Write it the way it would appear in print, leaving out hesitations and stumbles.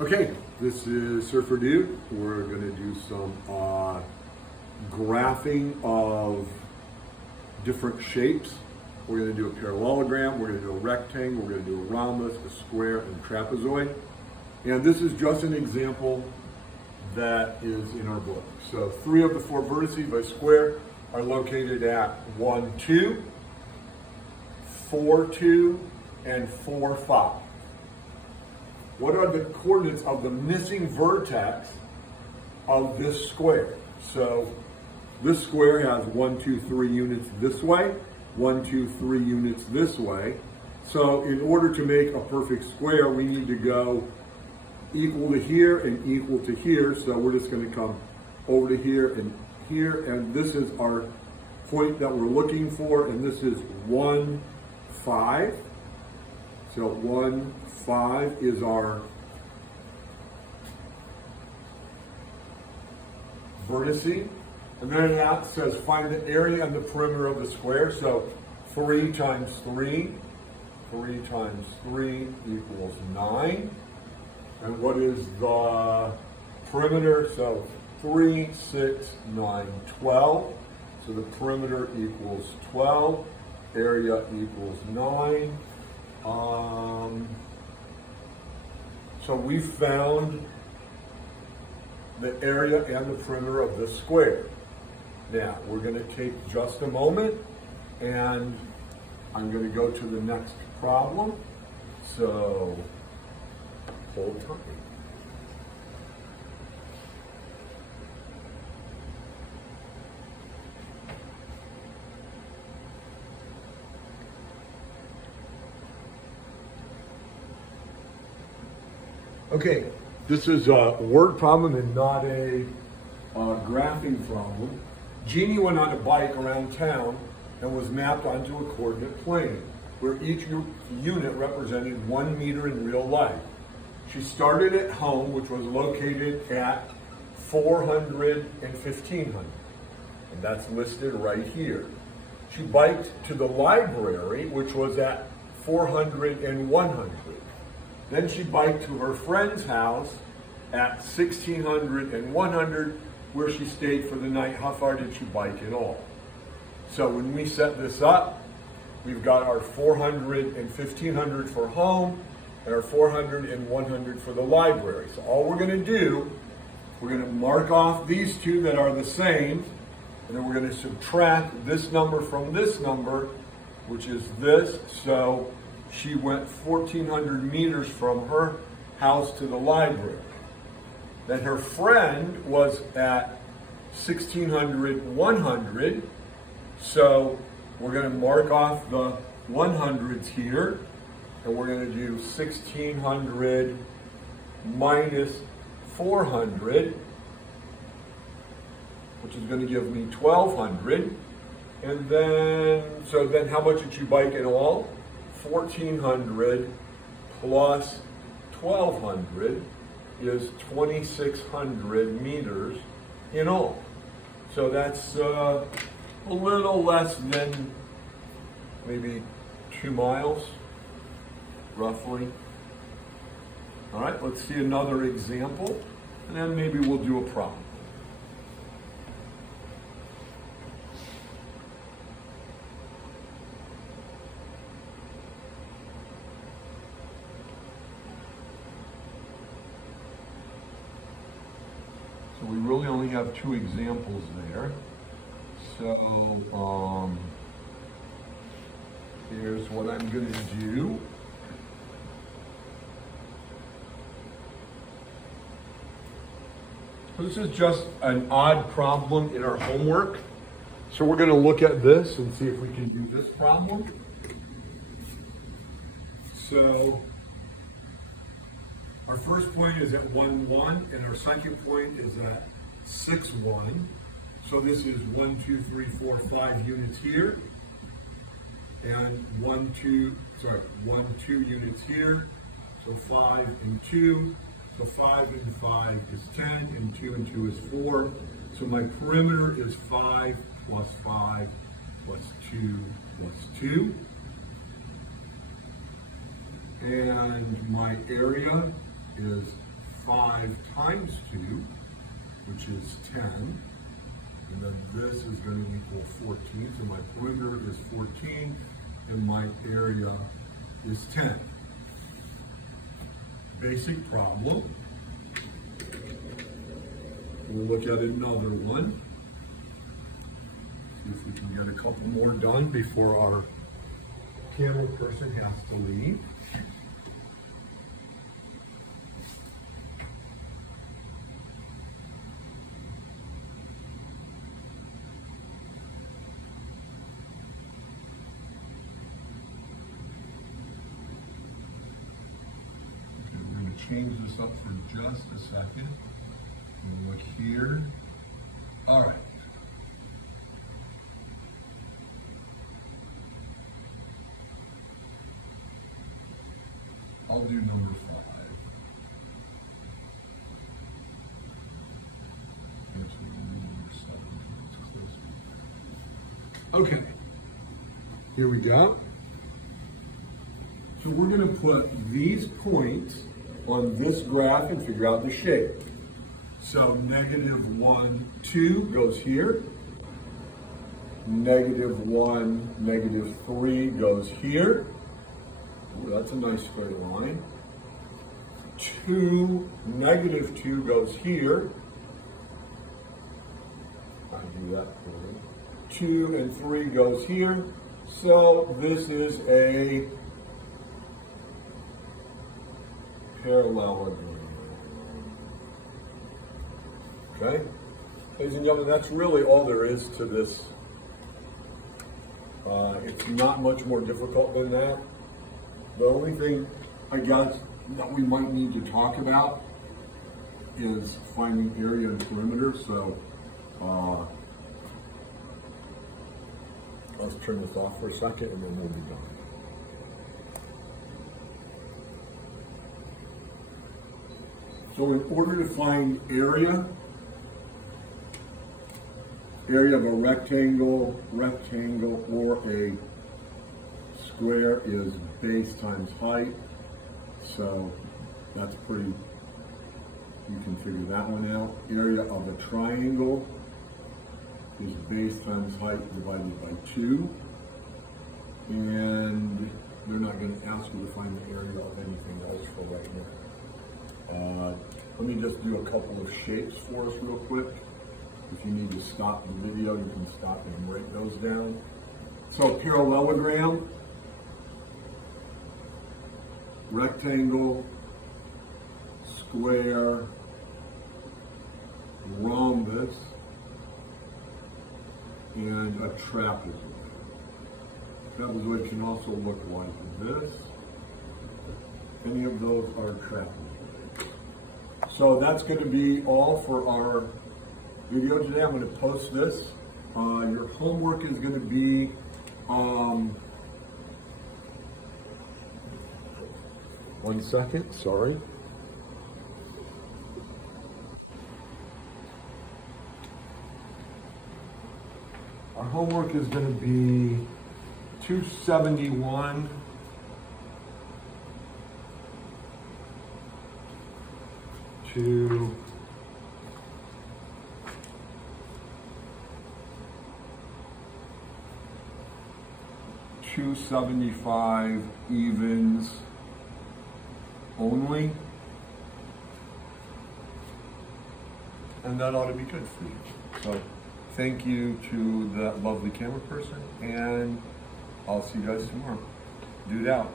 Okay, this is Surfer Dude. We're going to do some graphing of different shapes. We're going to do a parallelogram, we're going to do a rectangle, we're going to do a rhombus, a square, and a trapezoid. And this is just an example that is in our book. So 3 of the 4 vertices by square are located at 1, 2, 4, 2, and 4, 5. What are the coordinates of the missing vertex of this square? So this square has 1, 2, 3 units this way, 1, 2, 3 units this way. So in order to make a perfect square, we need to go equal to here and equal to here. So we're just going to come over to here, and this is our point that we're looking for, and this is 1, 5. So 1, 5 is our vertice. And then that says find the area and the perimeter of the square. So 3 times 3 times 3 equals 9. And what is the perimeter? So 3, 6, 9, 12. So the perimeter equals 12. Area equals 9. So we found the area and the perimeter of this square. Now we're going to take just a moment and I'm going to go to the next problem. So hold tight. Okay, this is a word problem and not a graphing problem. Jeannie went on a bike around town and was mapped onto a coordinate plane, where each unit represented 1 meter in real life. She started at home, which was located at 400 and 1500, and that's listed right here. She biked to the library, which was at 400 and 100. Then she biked to her friend's house at 1600 and 100, where she stayed for the night. How far did she bike in all? So when we set this up, we've got our 400 and 1500 for home, and our 400 and 100 for the library. So all we're going to do, we're going to mark off these two that are the same, and then we're going to subtract this number from this number, which is this. So she went 1,400 meters from her house to the library. Then her friend was at 1600, 100. So we're going to mark off the 100s here, and we're going to do 1600 minus 400, which is going to give me 1200. And then, so then how much did she bike in all? 1400 plus 1200 is 2600 meters in all. So that's a little less than maybe 2 miles, roughly. All right, let's see another example, and then maybe we'll do a problem. So we really only have 2 examples there. So here's what I'm going to do. So this is just an odd problem in our homework. So we're going to look at this and see if we can do this problem. So our first point is at 1, 1, and our second point is at 6, 1. So this is 1, 2, 3, 4, 5 units here, and 1, 2 units here. So 5 and 2. So 5 and 5 is 10, and 2 and 2 is 4. So my perimeter is 5 plus 5 plus 2 plus 2. And my area is 5 times 2, which is 10. And then this is going to equal 14. So my perimeter is 14 and my area is 10. Basic problem. We'll look at another one. See if we can get a couple more done before our camel person has to leave. Change this up for just a second. And look here. All right. I'll do number 5. Actually, number 7. Okay. Here we go. So we're going to put these points on this graph and figure out the shape. So -1, 2 goes here. -1, -3 goes here. Ooh, that's a nice straight line. 2, -2 goes here. I do that for you. 2 and 3 goes here. So this is a parallelogram. Okay? Ladies and gentlemen, that's really all there is to this. It's not much more difficult than that. The only thing, I guess, that we might need to talk about is finding area and perimeter. So, let's turn this off for a second and then we'll be done. So in order to find area of a rectangle, or a square is base times height. So that's pretty, you can figure that one out. Area of a triangle is base times height divided by 2. And they're not going to ask you to find the area of anything else for right now. Let me just do a couple of shapes for us real quick. If you need to stop the video, you can stop and write those down. So parallelogram, rectangle, square, rhombus, and a trapezoid. Trapezoid can also look like this. Any of those are trapezoids. So that's going to be all for our video today. I'm going to post this. Your homework is going to be one second, sorry. Our homework is going to be 271 to 275 evens only, and that ought to be good for you. So thank you to that lovely camera person, and I'll see you guys tomorrow. Dude out.